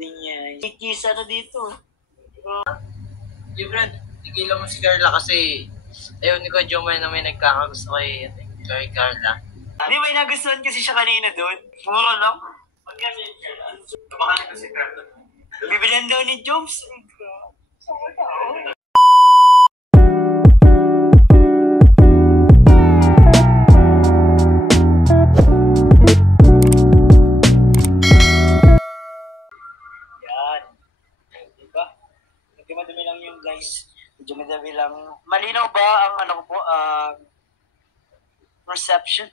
Ganyan. Kikisa na dito. Brad, tigilan mo si Carla kasi ayaw ni Kuya Jomar na may nagkakagusto kay Carla. Di ba nagustuhan kasi siya kanina doon? Mura lang. Baka na si Carla. Bibilan daw ni Jobs. Yan. Diba? Medyo madumi lang yung guys. Medyo madumi lang. Malinaw ba ang ano ko po? Perception?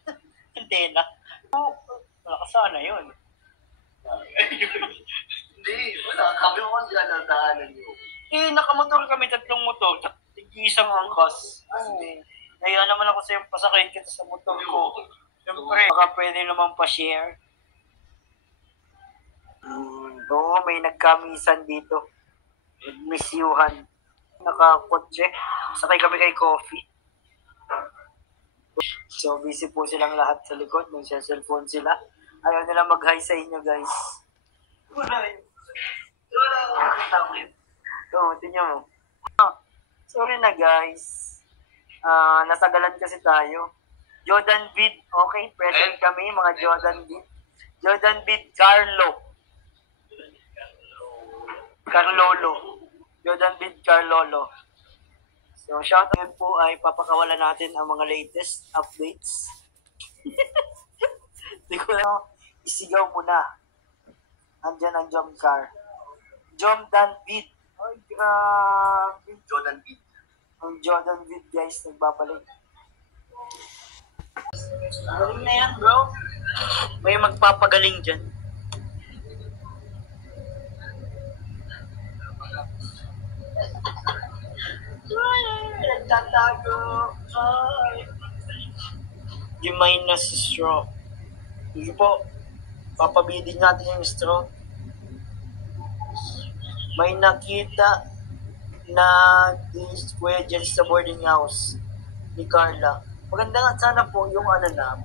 Hindi na. Nakasana yun. Hindi, wala. Kami ko kung dyan ang daanan niyo. Nakamotor kami, 3 motor. Isang angkas. Naya naman ako sa'yo pasakayin kita sa motor ko. Siyempre, baka pwede naman pa-share. Oo, may nagkamisan dito. Misyuhan. Nakakotse. Sakay kami kay Coffee. So, busy po silang lahat sa likod. Nag-cellphone sila. Ayaw nila mag-hi sa inyo, guys. Wala yun. Oo, tingnan mo. Sorry na, guys. Nasagalan kasi tayo. Jordan Vid. Okay, present kami, mga Jordan Vid. Jordan Vid Carlolo. Jordan Vid Carlolo. So, shoutout po ay papakawalan natin ang mga latest updates. Hindi ko na isigaw muna. Andyan ang jump car. Jordan Vid. Ay, grabe. Jordan Beat. Ang Jordan Vid, guys, nagbabalik. Galing na yan, bro. May magpapagaling dyan. Nagtatago. Yung minus straw. Sige po. Papabidin natin yung straw. May nakita na Kuya Jen sa boarding house ni Carla. Maganda nga sana po yung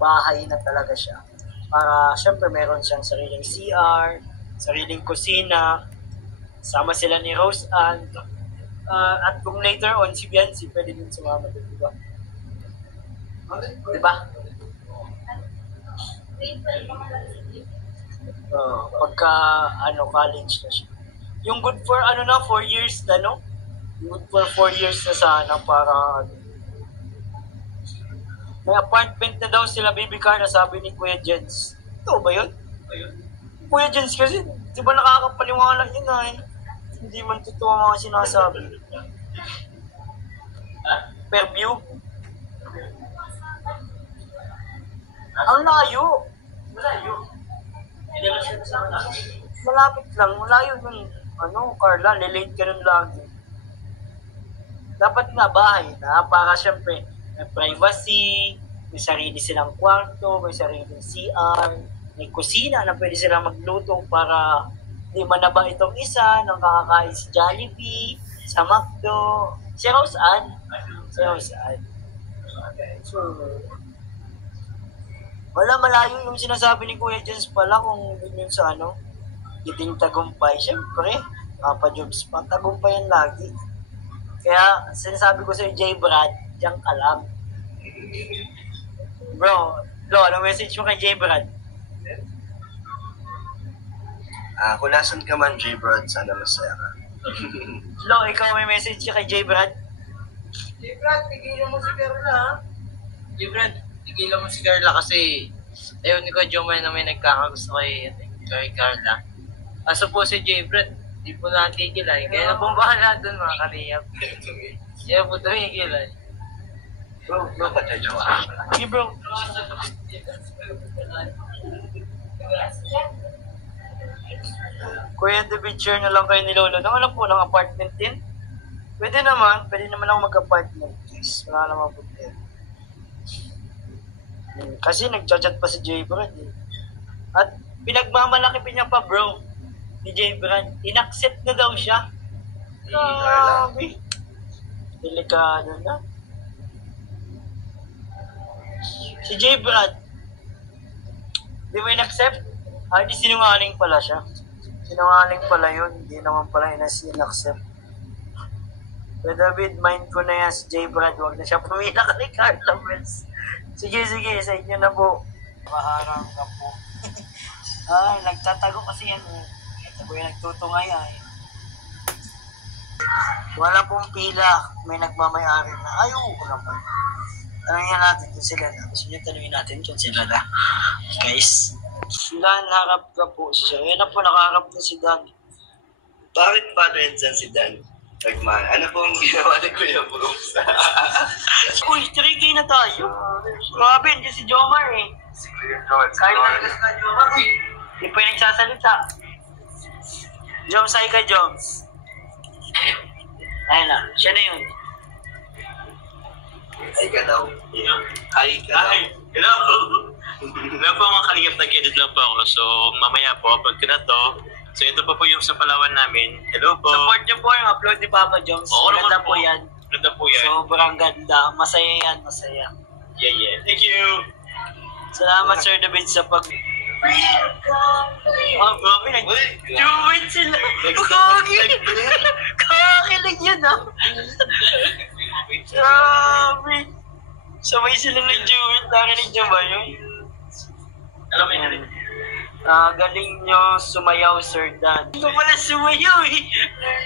bahay na talaga siya. Para syempre meron siyang sariling CR, sariling kusina, sama sila ni Rose Ann. At kung later on si Biancy, pwede din sumama doon, diba? Diba? Pagka college na siya. Yung good for 4 years na, no? Good for 4 years na sana para may apartment na daw sila, baby car, na sabi ni Kuya Jens. Ito ba yun? Kuya Jens kasi, di ba nakakapaliwala yun hindi man totoo mga sinasabi. Per view. Ang layo. Malapit lang. Malayo yung Carla, lilate ka nun lagi. Dapat nga bahay na para syempre may privacy, may sarili silang kwarto, may sariling CR, may kusina na pwede silang magluto para di manaba itong isa nang kakakain si Jollibee, sa McDo, si Rose Ann. So, wala, malayo yung sinasabi ni Kuya Jens pala kung yun sa Giting Tagumpay. Siyempre, Jobs pa, tagumpay yan lagi. Kaya, sinasabi ko sa'yo, J. Brad, diyan ka lang. Bro, ano message mo kay J. Brad? Kung nasan ka man, J. Brad, sana masaya ka. Lo, ikaw may message ka kay J. Brad? J. Brad, tigilan mo si Carla, ha? J. Brad, tigilan mo si Carla kasi ayaw ni Kuya Jomar na may nagkakagusto kay Carla. Kaso po si J. Brad, di po natigil kaya nabombahan lahat dun mga kaliyap. Kaya po tumigil Bro, Sige bro. Kuya, the picture na lang kayo ni Lolo. Nang alam po ng apartment din. Pwede naman ako mag-apartment. Please, wala naman po. Kasi nagchat-chat pa si J. Brad At pinagmamalaki niya pa bro ni J. Brad. In-accept na daw siya. Grabe. Delikado na. Si J. Brad, di mo in-accept? Di sinungaling pala siya. Sinungaling pala yun. Hindi naman pala in-accept. Pero David, mind ko na yan si J. Brad. Huwag na siya pumila ka ni Carla Wells. Sige, sa inyo na po. Maharang ka po. Ay, nagtatago kasi yan. Ito po yung nagtutungay ay. Wala pong pila. May nagmamayari na. Ay, oo naman. Tanungin natin kung sila na. Gusto nyo tanungin natin kung sila na. Guys. Dan, harap ka po siya. Yan na po, nakaharap na si Dan. Bakit ba rin dyan si Dan? Nagman, ano pong ginawa ni Kuya Brooks? Uy, 3K na tayo. Grabe, hindi si Jomar eh. Si Kuya George. Kahit na Jomar, uy. Hindi pa yung nagsasalita. Joms, ay ka, Joms. Ayun na, siya na yun. Ay ka daw. Ay ka daw. Hello! Hello po mga kalingap, nag-edit lang po ako. So, mamaya po, pag na to, so ito po yung sa Palawan namin. Hello po! Support niyo po yung upload ni Papa Joms. Oo naman Ganda po yan. Ganda po yan. Sobrang ganda. Masaya yan, masaya. Yeah. Thank you! Salamat, Sir David, sa pag... Oh, grabe, nag-duet sila. Kakilig yun, ah. Grabe. Sabay sila nag-duet. Nakinig niyo ba yun? Alam mo yun? Galing nyo sumayaw, Sir Dan. Hindi ko pala sumayaw eh.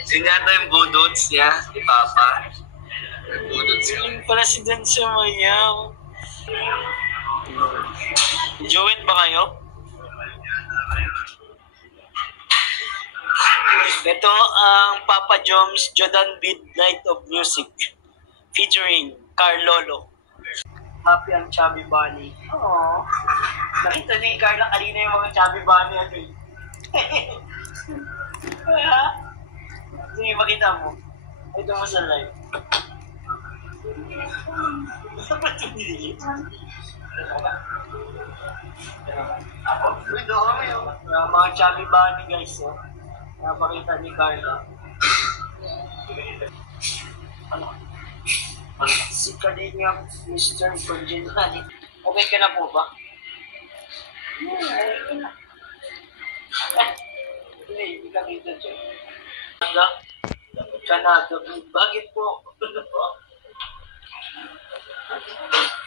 Sinyata yung budots niya, ni Papa. Yung budots niya. Galing pala si Dan sumayaw. Join ba kayo? Ito ang Papa Joms Jordan Midnight of Music featuring Carlolo. Happy ang Chubby Bunny. Aww. Nakita ni Carla kanina yung mga Chubby Bunny ano eh. Sige, makita mo. Ito mo sa live. Ba't yung nililip? Uy, doon kami yun. Mga Chubby Bunny guys, oh. Napakita ni Carla. Ano? Si Kalinga, Mr. Congeniality. Okay ka na po ba? Hindi ka kita dyan. Kanada. Bakit po?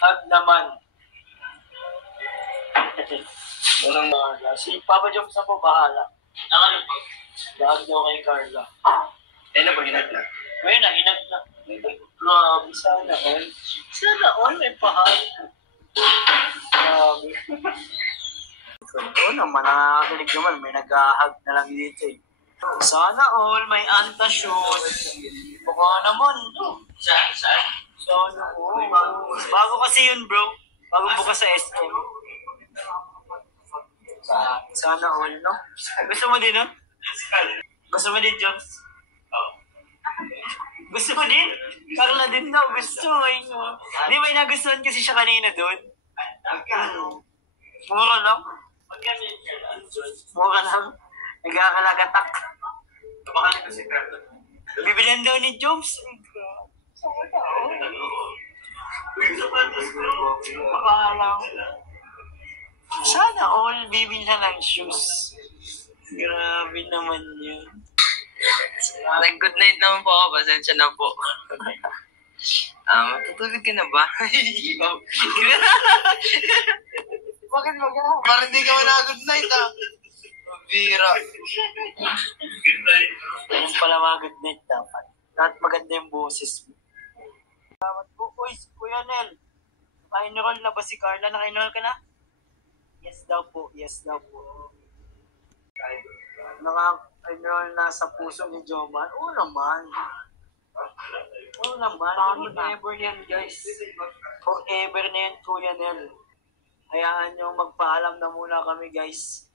At naman. Walang bahala. Si Papa Joms na po bahala. Nakano po? Dahil daw kay Carla. Ano ba hinag na? Ngayon na, hinag na. Grabe, sana all. Sana all, may pahal. Grabe. Oo naman, nakakakilig naman. May nag-hug na lang dito eh. Sana all, may antashoot. Baka naman. Saan? Sana all. Bago kasi yun, bro. Bago bukas sa SM. Sana all, no? Gusto mo din, no? Gusto mo din, Joms? Gusto mo din? Carla din daw. Gusto mo. Hindi, may nagustuhan kasi siya kanina doon. Mura lang. Mura lang. Nagkakalagatak. Baka nito si Carla. Bibilan daw ni Joms. Baka lang. Sana all bibilhan ng shoes. Grabe naman yun. Nag-good night naman po ako. Pasensya na po. Tutulog ka na ba? Bakit mo ka? Parang hindi ka wala good night Bira. Ganun pala mga good night dapat. Dapat maganda yung boses mo. Salamat po. Uy, Kuya Nel. Naka-enroll na ba si Carla? Naka-enroll ka na? Yes daw po. Yes daw po. Naka-enroll na sa puso ni Joman? Oo naman. Oo naman. Forever yan, guys. Forever na yan, Kuya Nel. Hayaan nyo magpaalam na muna kami, guys.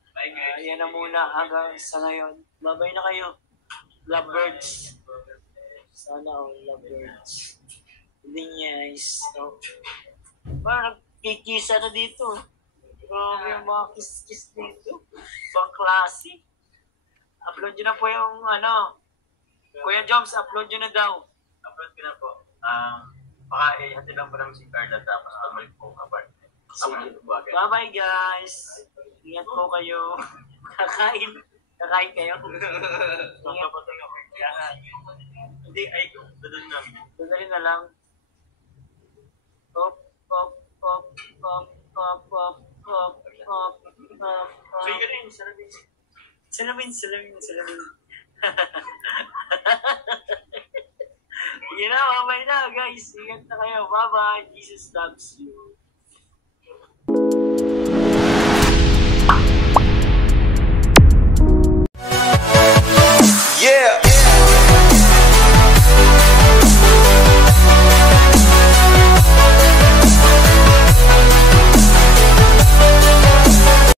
Yan na muna hanggang sa ngayon. Babay na kayo. Lovebirds. Sana all lovebirds. Hindi guys. So, parang nagkikisa na dito. Grabe yung mga kiss-kiss dito. Ibang klase. Upload nyo na po yung Kuya Joms, upload nyo na daw. Upload ko na po. Baka hatid lang po namin si Carla tapos pamalik po ang apartment. Bye-bye guys. Ingat po kayo. Kakain. Kakain kayo? Magpapatay ako. Hindi, ay, doon na. Dadali na lang. Hop, hop, hop, hop, hop, hop, hop, hop, hop, So, hop. yun rin, salamin. Salamin. Sige na, mamay na guys. Ingat na kayo. Bye-bye. Jesus loves you.